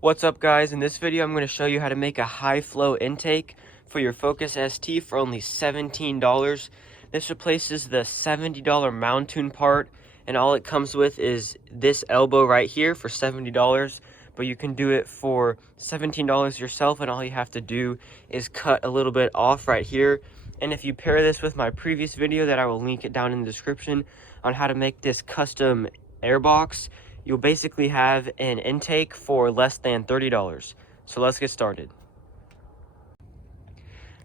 What's up guys, in this video I'm going to show you how to make a high flow intake for your Focus ST for only $17. This replaces the $70 mount tune part, and all it comes with is this elbow right here for $70, but you can do it for $17 yourself, and all you have to do is cut a little bit off right here. And if you pair this with my previous video that I will link it down in the description on how to make this custom airbox, you'll basically have an intake for less than $30. So let's get started.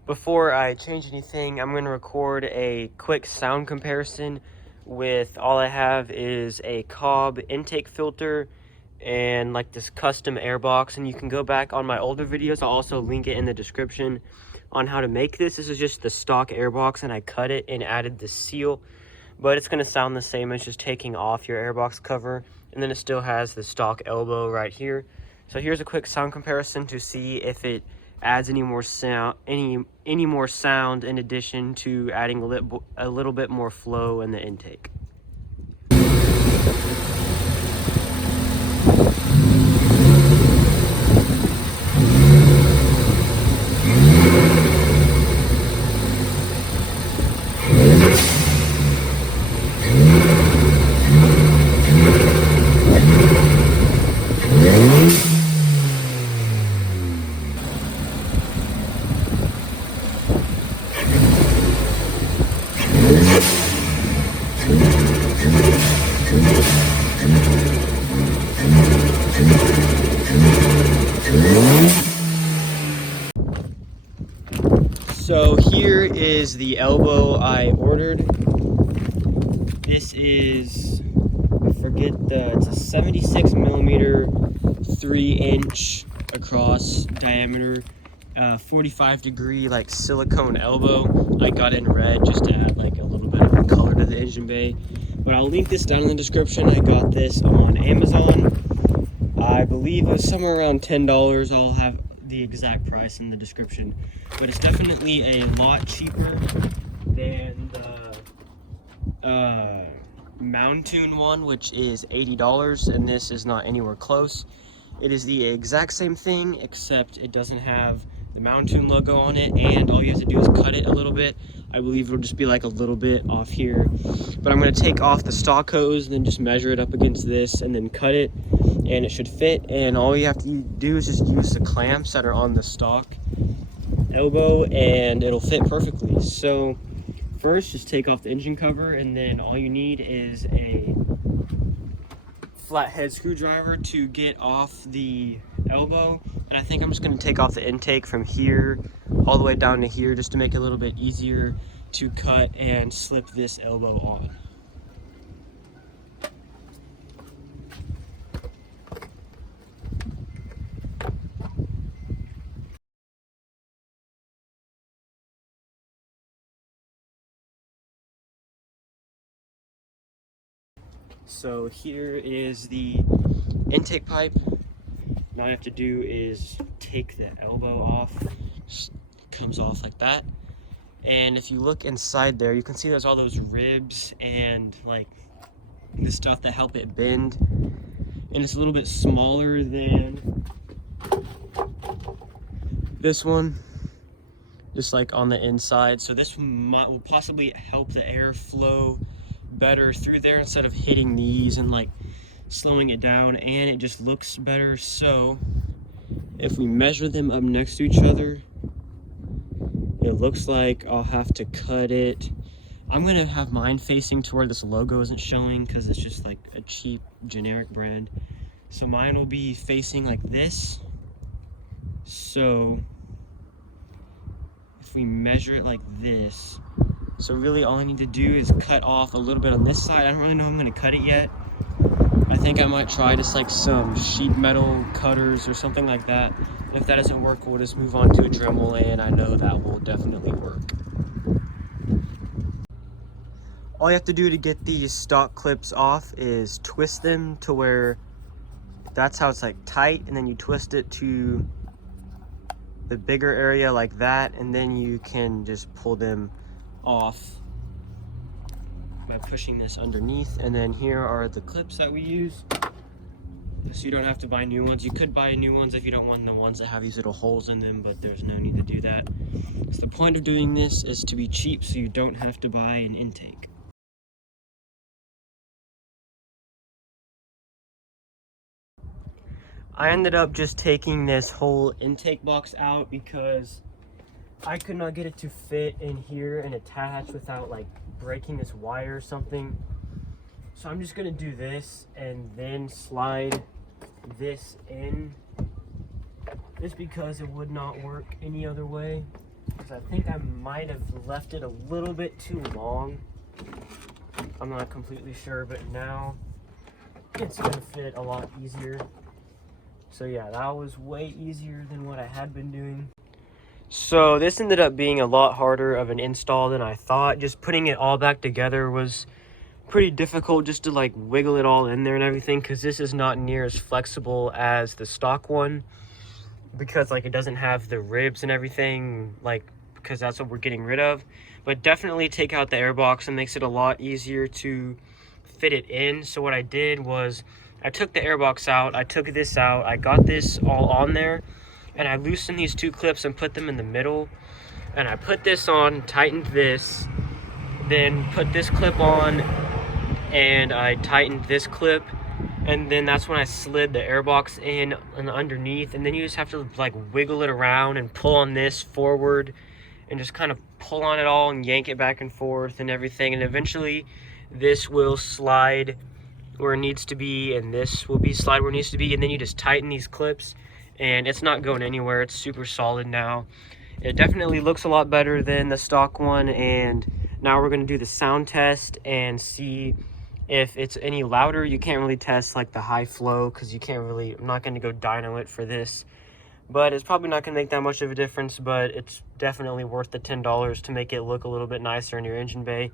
Before I change anything, I'm going to record a quick sound comparison with all I have is a Cobb intake filter and like this custom airbox, and you can go back on my older videos. I'll also link it in the description on how to make this. This is just the stock airbox, and I cut it and added the seal, but it's going to sound the same as just taking off your airbox cover, and then it still has the stock elbow right here. So here's a quick sound comparison to see if it adds any more sound in addition to adding a little bit more flow in the intake. So here is the elbow I ordered. This is, it's a 76 millimeter, 3-inch across diameter, 45 degree like silicone elbow. I got it in red just to add like a little bit of color to the engine bay. But I'll link this down in the description. I got this on Amazon. I believe it was somewhere around $10. I'll have the exact price in the description, but it's definitely a lot cheaper than the mount tune one, which is $80, and this is not anywhere close. It is the exact same thing, except it doesn't have the mount tune logo on it, and all you have to do is cut it a little bit. I believe it'll just be like a little bit off here, but I'm going to take off the stock hose, then just measure it up against this and then cut it, and it should fit. And all you have to do is just use the clamps that are on the stock elbow, and it'll fit perfectly. So first, just take off the engine cover, and then all you need is a flathead screwdriver to get off the elbow. And I think I'm just going to take off the intake from here all the way down to here, just to make it a little bit easier to cut and slip this elbow on. So here is the intake pipe. Now all I have to do is take the elbow off. Just comes off like that. And if you look inside there, you can see there's all those ribs and like the stuff that help it bend. And it's a little bit smaller than this one, just like on the inside. So this will possibly help the air flow better through there instead of hitting these and like slowing it down, and it just looks better. So if we measure them up next to each other, it looks like I'll have to cut it. I'm gonna have mine facing to where this logo isn't showing because it's just like a cheap generic brand. So mine will be facing like this. So if we measure it like this, so really all I need to do is cut off a little bit on this side. I don't really know how I'm gonna cut it yet. I think I might try just like some sheet metal cutters or something like that. If that doesn't work, we'll just move on to a Dremel, and I know that will definitely work. All you have to do to get these stock clips off is twist them to where that's how it's like tight, and then you twist it to the bigger area like that, and then you can just pull them off by pushing this underneath. And then here are the clips that we use. so you don't have to buy new ones. You could buy new ones if you don't want the ones that have these little holes in them, but there's no need to do that. So the point of doing this is to be cheap so you don't have to buy an intake. I ended up just taking this whole intake box out because I could not get it to fit in here and attach without like breaking this wire or something. So I'm just gonna do this and then slide this in, just because it would not work any other way. Because I think I might have left it a little bit too long. I'm not completely sure, but now it's gonna fit a lot easier. So yeah, that was way easier than what I had been doing. So this ended up being a lot harder of an install than I thought. Just putting it all back together was pretty difficult, just to like wiggle it all in there and everything, because this is not near as flexible as the stock one, because like it doesn't have the ribs and everything, like, because that's what we're getting rid of. But definitely take out the airbox and makes it a lot easier to fit it in. So what I did was I took the airbox out, I took this out, I got this all on there, and I loosened these two clips and put them in the middle, and I put this on, tightened this, then put this clip on, and I tightened this clip, and then that's when I slid the airbox in and underneath. And then you just have to like wiggle it around and pull on this forward and just kind of pull on it all and yank it back and forth and everything, and eventually this will slide where it needs to be, and this will be slide where it needs to be, and then you just tighten these clips and it's not going anywhere. It's super solid now. It definitely looks a lot better than the stock one. And now we're going to do the sound test and see if it's any louder. You can't really test like the high flow because you can't really, I'm not going to go dyno it for this, but it's probably not going to make that much of a difference. But it's definitely worth the $10 to make it look a little bit nicer in your engine bay.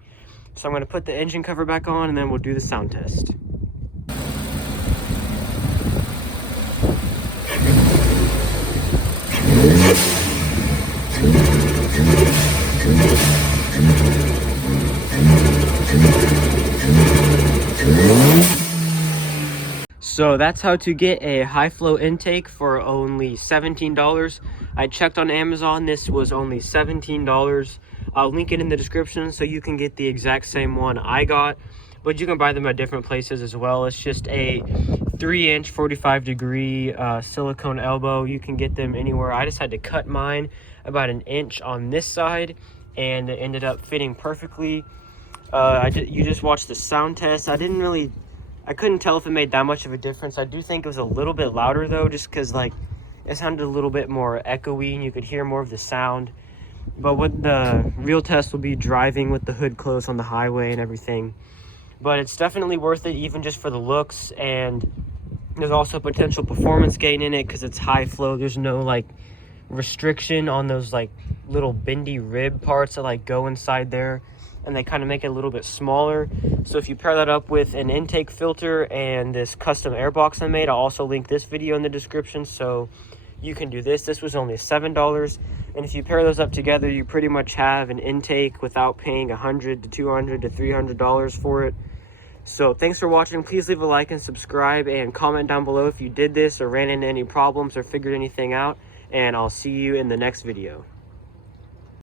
So I'm going to put the engine cover back on and then we'll do the sound test. So that's how to get a high flow intake for only $17. I checked on Amazon, this was only $17. I'll link it in the description so you can get the exact same one I got, but you can buy them at different places as well. It's just a 3-inch 45-degree silicone elbow. You can get them anywhere. I just had to cut mine about an inch on this side and it ended up fitting perfectly. You just watched the sound test. I couldn't tell if it made that much of a difference. I do think it was a little bit louder though, just because like it sounded a little bit more echoey and you could hear more of the sound. But what the real test will be driving with the hood closed on the highway and everything. But it's definitely worth it, even just for the looks. And there's also potential performance gain in it because it's high flow. There's no like restriction on those like little bendy rib parts that like go inside there, and they kind of make it a little bit smaller. So if you pair that up with an intake filter and this custom airbox I made, I'll also link this video in the description so you can do this. This was only $7, and if you pair those up together, you pretty much have an intake without paying $100 to $200 to $300 for it. So thanks for watching. Please leave a like and subscribe, and comment down below if you did this or ran into any problems or figured anything out, and I'll see you in the next video.